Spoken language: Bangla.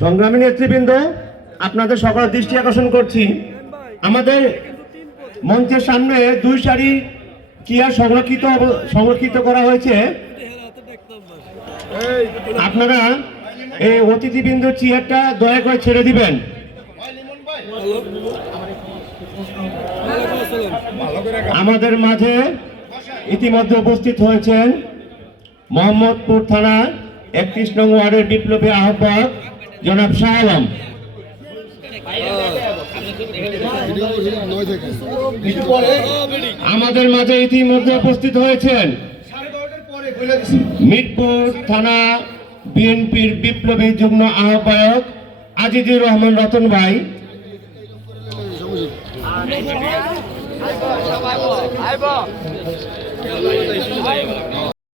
সংগ্রামী নেতৃবৃন্দ, আপনাদের সকলের দৃষ্টি আকর্ষণ করছি। আমাদের মঞ্চের সামনে দুই সারি চেয়ার সংরক্ষিত সংরক্ষিত করা হয়েছে। আপনারা এই অতিথিবৃন্দ চেয়ারটা দয়া করে ছেড়ে দিবেন। আমাদের মাঝে ইতিমধ্যে উপস্থিত হয়েছেন মোহাম্মদপুর থানা একত্রিশ নং ওয়ার্ডের বিপ্লবী আহ্বায়ক জনাব শাহ আলম। আমাদের মাঝে ইতিমধ্যে উপস্থিত হয়েছেন মিরপুর থানা বিএনপির বিপ্লবী যুগ্ম আহ্বায়ক আজিজুর রহমান রতন ভাই।